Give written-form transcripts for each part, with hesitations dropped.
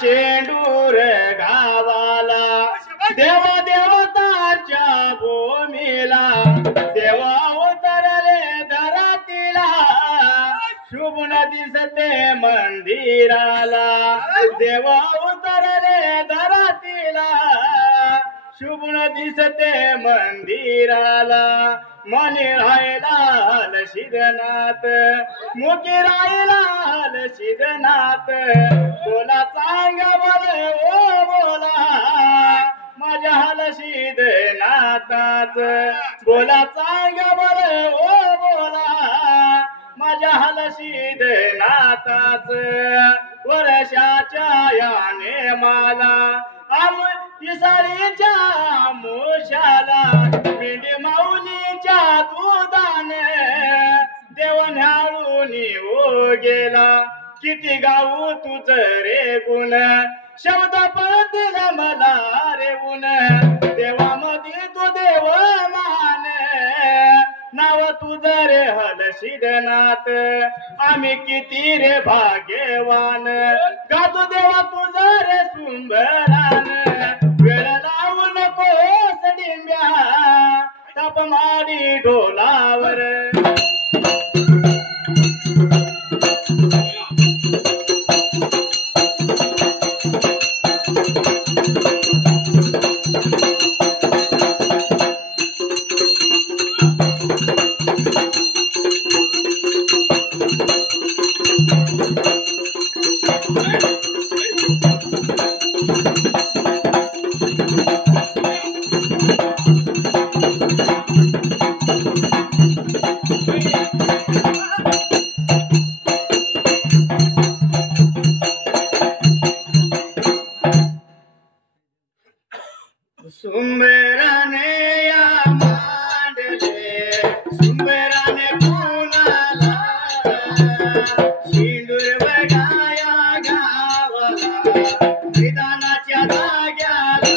शेंडूर गावाला देवा देवताच्या भूमीला देवा उतरले धरतीला शुभन दिसते मंदिराला देवा उतरले धरतीला शुभन दिसते मंदिराला मनी राहिला शिदनाथ मुकी राहिला शिदनाथ बोला चांग बोल ओ बोला माझ्या हलशीद नाताच बोला चांग बोल ओ बोला माझ्या हलशीद नाताच वर्षाच्या याने मला पिसाळीच्या मोशाला मेंढी माऊलीच्या दुधाने देवन हाळून ओ गेला किती गाऊ तुझ रे गुण शब्द पळतील मला रेवून देवामध्ये तू देव मान नाव तुझ रे हलशिदनाथ आम्ही किती रे भाग्यवान गातो देवा तुझ रे सुंबरान वेळ लावू नको सडिंब्या ताप माडी ढोलावर सुंबराने या मांडले सुंबराने कुणाला शेंडूर बघाया गावाला मैदानाच्या जाग्याला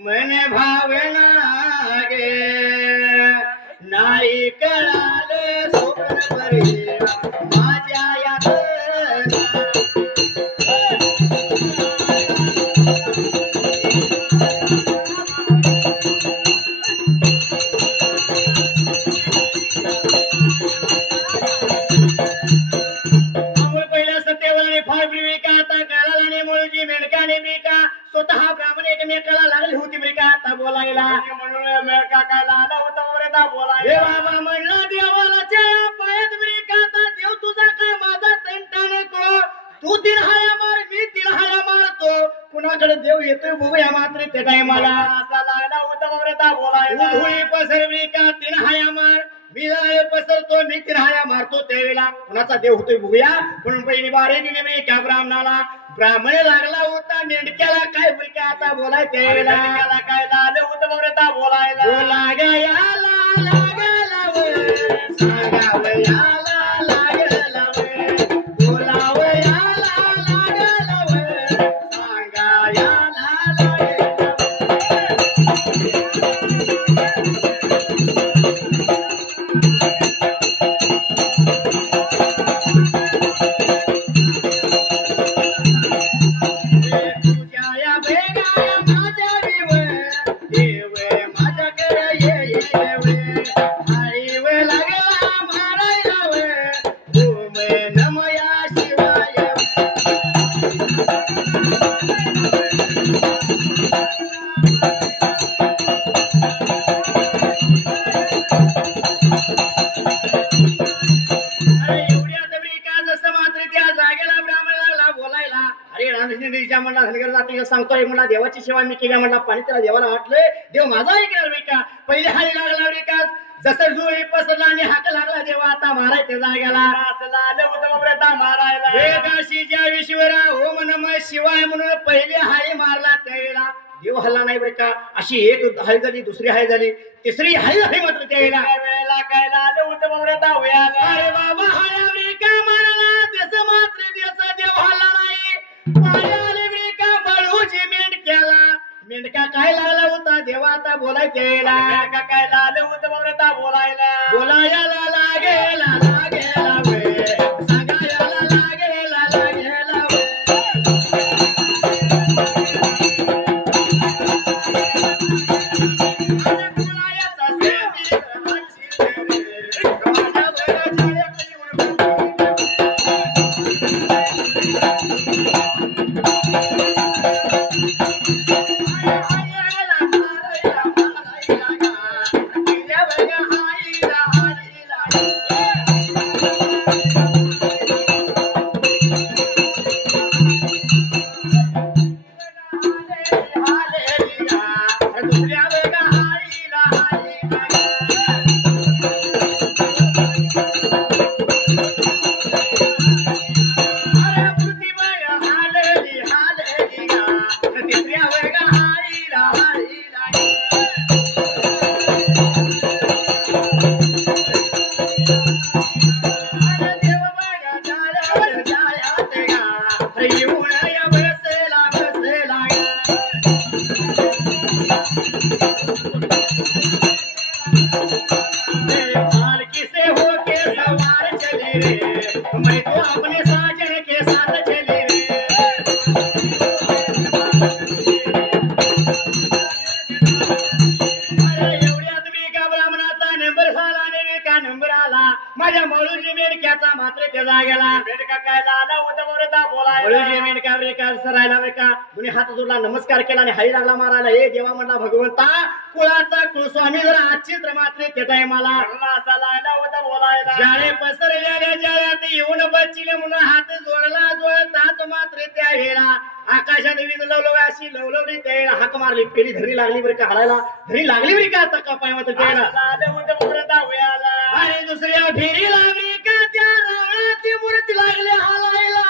मने भावना गे नाही कळाले स्वप्न परी माझ्या यात पहिल्या सत्यवाने फाळबरी विका आता गालाने मुळजी मेंढकाने बिका स्वतः ब्राह्मण एकमेकाला लागली होती ब्रिका आता बोलायला म्हणून मेळका काय लाला होता वरेदा बोलायला हे बाबा म्हणला देवाला चया पायात ब्रिका आता देव तुझा काय माझा तंटा नको तू तीन हाया मार मी तीन हाया मारतो कुणाकडे देव येतोय बघूया मात्र ते काय मला असा लागला होता वरेदा बोलायला धुळी पसर ब्रिका तीन हाया मार मी पसरतो मी तीन हाया मारतो त्यावेळेला कुणाचा देव होतोय बघूया म्हणून पहिली बारे दिली मी त्या ब्राह्मणाला ब्राह्मण लागला होता मेंढक्याला काय ब्रिका आता बोलाय त्यावेळेला काय लाल होतं बघता बोलायला मी सांगतोय म्हणला देवाची सेवा मी केली म्हणला पाणी त्याला देवाला वाटलंय देव माझा ऐकणार नाही का पहिले हाली लागला रे का जसं जुळी पसरला आणि हाक लागला देवा आता माराय त्या जाग्याला मारायला विश्वरा ओम नमः शिवाय म्हणून पहिले हाळी मारला त्यावेळेला देव हल्ला नाही बरं का अशी एक हाय झाली दुसरी हाय झाली तिसरी हाय झाली मात्र त्यावेळेला वेळेला काय आलं होतं अरे बाबा हाळ्यावरी का मारला त्याच मात्र त्याचा देव हल्ला नाही पाण्याले बी का बळूची मेंढक्याला मेंढका काय लागला होता देवा आता बोलायला मेंढका काय लागलं होतं बाबा बोलायला लागेला वे सांगायला लागेला वे माझ्या मळूजी मेंढक्याचा मात्र त्या जागेला मेंढका काय लाला होता बरं बोलायला मळूजी मेंढका रे का सरायला रे का कुणी हात जोडला नमस्कार केला आणि हाई लागला मारायला हे देवा म्हणला भगवंता कुळाचा कुळस्वामी जरा आजचित्र मात्र त्या टायमाला असा लायला होता बोलायला जाळे पसरलेल्या जाळ्यात येऊन बच्चिले म्हणून हात जोडला जोडताच मात्र त्या वेळेला आकाशात वीज लवलव अशी लवलवली त्या हाक मारली पेली धरी लागली बरं का हलायला धरी लागली बरी का आता का पाय मात्र त्याला आणि दुसऱ्या फेरी लागली का त्या रावणाची मूर्ती लागली हलायला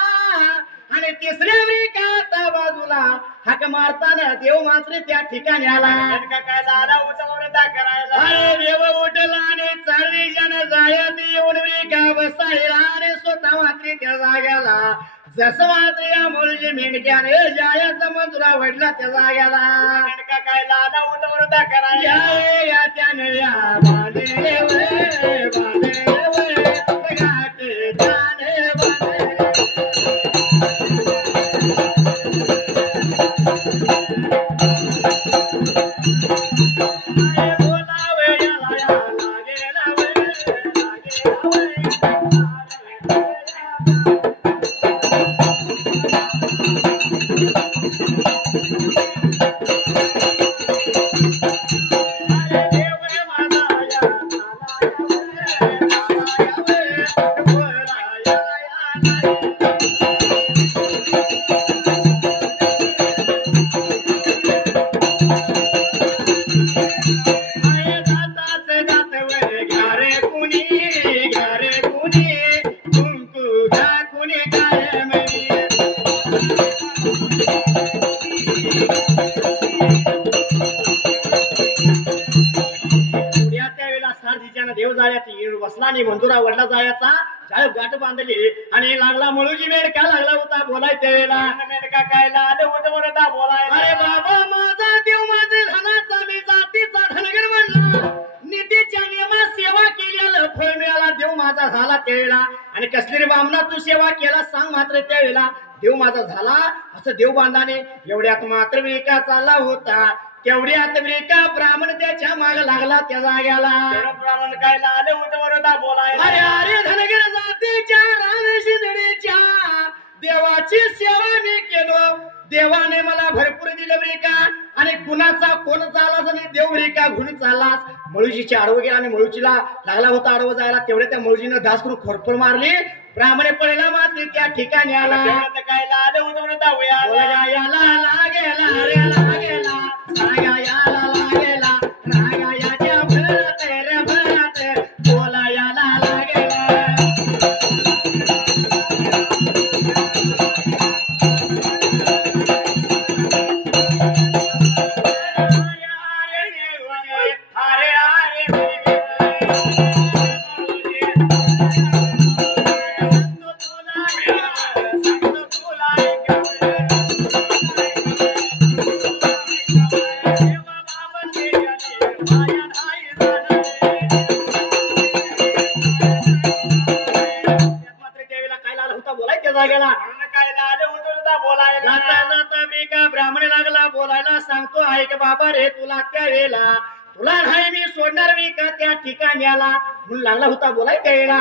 आणि तिसऱ्या वेळी का आता बाजूला हाक मारताना देव मात्र त्या ठिकाणी आला काय झाला करायला अरे देव उठला आणि चारवी जण जाळ्यात येऊन का बसायला आणि स्वतः मात्र त्या जाग्याला जसं मात्र या मुलगी मेंढक्याने जाळ्याचा मंजुरा वडला त्या जाग्याला मेंढका काय लाला उठवता करायला त्याने या बांधले घाटे जाणे बसला मंजुरा वडला जायचा जाळ गाठ बांधली आणि लागला मळूजी मेंढका लागला होता बोलाय त्यावेळेला मेंढका काय आलं होतं बरं बोलाय अरे बाबा माझा देव माझे धनाचा मी जातीचा धनगर म्हणला नितीच्या नियमात सेवा केलेलं फळ मिळाला देव माझा झाला त्यावेळेला आणि कसली बामना तू सेवा केला सांग मात्र त्यावेळेला देव माझा झाला असं देव बांधाने एवढ्यात मात्र विका चालला होता तेवढ्यात का ब्राह्मण त्याच्या माग लागला त्या जाग्याला ब्राह्मण काय आलं होतं बरं बोलायला अरे अरे धनगर जातीच्या रानशिदडीच्या देवाची सेवा मी केलो देवाने मला भरपूर दिलं बरे का आणि कुणाचा कोण चालाच आणि देव बरे का घुणी चाललाच मळूजीची आडवं गेला आणि मळूजीला लागला होता आडवं जायला तेवढ्या त्या मळूजीनं दास करून खोडफोड मारली ब्राह्मणे पळला मात्र त्या ठिकाणी आला काय लाल उदवून दावया याला लागेला रे लागेला रागा याला लागेला रागा याच्या भरत रे भरत बोला याला लागेला ब्राह्मण लागला बोलायला सांगतो ऐक बाबा रे तुला त्या वेळेला तुला नाही मी सोडणार मी का त्या ठिकाणी आला म्हणून लागला होता बोलाय त्या वेळेला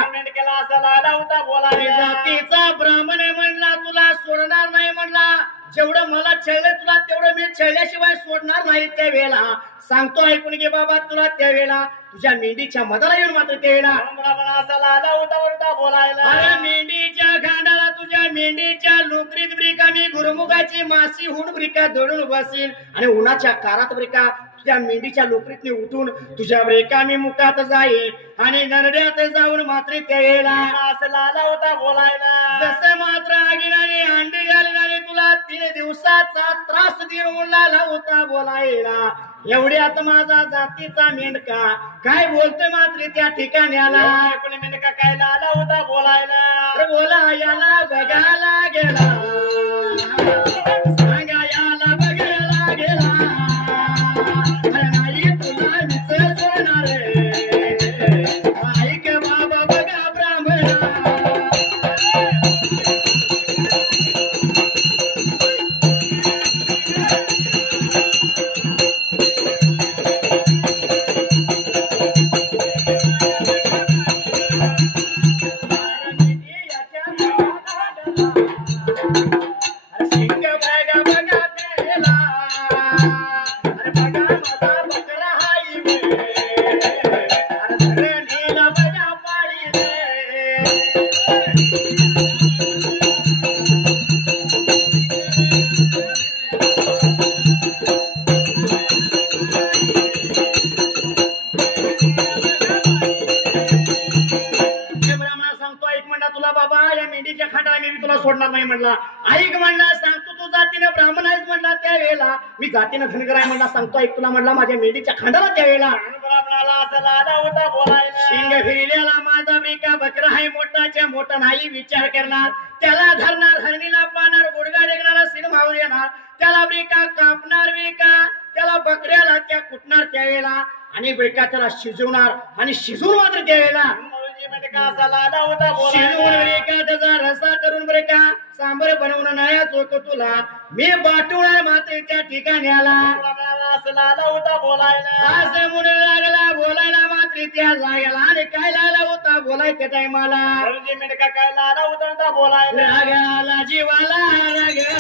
असा लागला होता बोलायला जातीचा ब्राह्मण म्हणला तुला सोडणार नाही म्हणला जेवढं मला छळलं तुला तेवढं मी छळल्याशिवाय सोडणार नाही त्या वेळेला सांगतो ऐकून घे बाबा तुला त्या वेळेला तुझ्या मेंढीच्या मधाला येऊन मात्र त्या वेळेला असा लागला होता बोलायला मेंढीच्या खांडाला तुझ्या मेंढीच्या लोकरीत ब्रिका मी गुरुमुखाची मासी हुन ब्रिका दडून बसीन आणि उन्हाच्या कारात ब्रिका तुझ्या मेंढीच्या लोकरीतने उठून तुझ्या ब्रेका मी मुखात जाईन आणि नरड्यात जाऊन मात्र त्या वेळेला असं लाला होता बोलायला जसं मात्र आगीनाने अंडी घालणारे तुला 3 दिवसाचा त्रास देऊन लागला होता बोलायला एवढ्यात माझा जातीचा मेंढका काय बोलतोय मात्र त्या ठिकाणी आला पण मेंढका काय लाला होता बोलायला बोला याला बघायला गेला सांगा याला बघायला गेला सोडणार नाही म्हणला ऐक म्हणला सांगतो तू जातीनं ब्राह्मण आहेस म्हणला त्या वेळेला मी जातीनं धनगर आहे म्हणला सांगतो ऐक तुला म्हणला माझ्या मेंढीच्या खांडाला त्या वेळेला ब्राह्मणाला असं लाला होता बोलायला शिंग फिरलेला माझा बिका बकरा आहे मोठाच्या मोठा नाही विचार करणार त्याला धरणार हरणीला पाहणार गुडगा डेगणारा सिनेमावर येणार त्याला बिका कापणार बिका त्याला बकऱ्याला त्या कुटणार त्या वेळेला आणि बिका त्याला शिजवणार आणि शिजवून मात्र त्या वेळेला त्याचा रसा करून बरे का सांबर बनवणं नाही होत तुला मी बाटूळ मात्र त्या ठिकाणी आला असं लाला होता बोलायला असं म्हणून लागला बोलायला मात्र त्या जागेला आणि काय लाला होता बोलायच्या टायमाला मेंढका काय लाला होता बोलायला जीवाला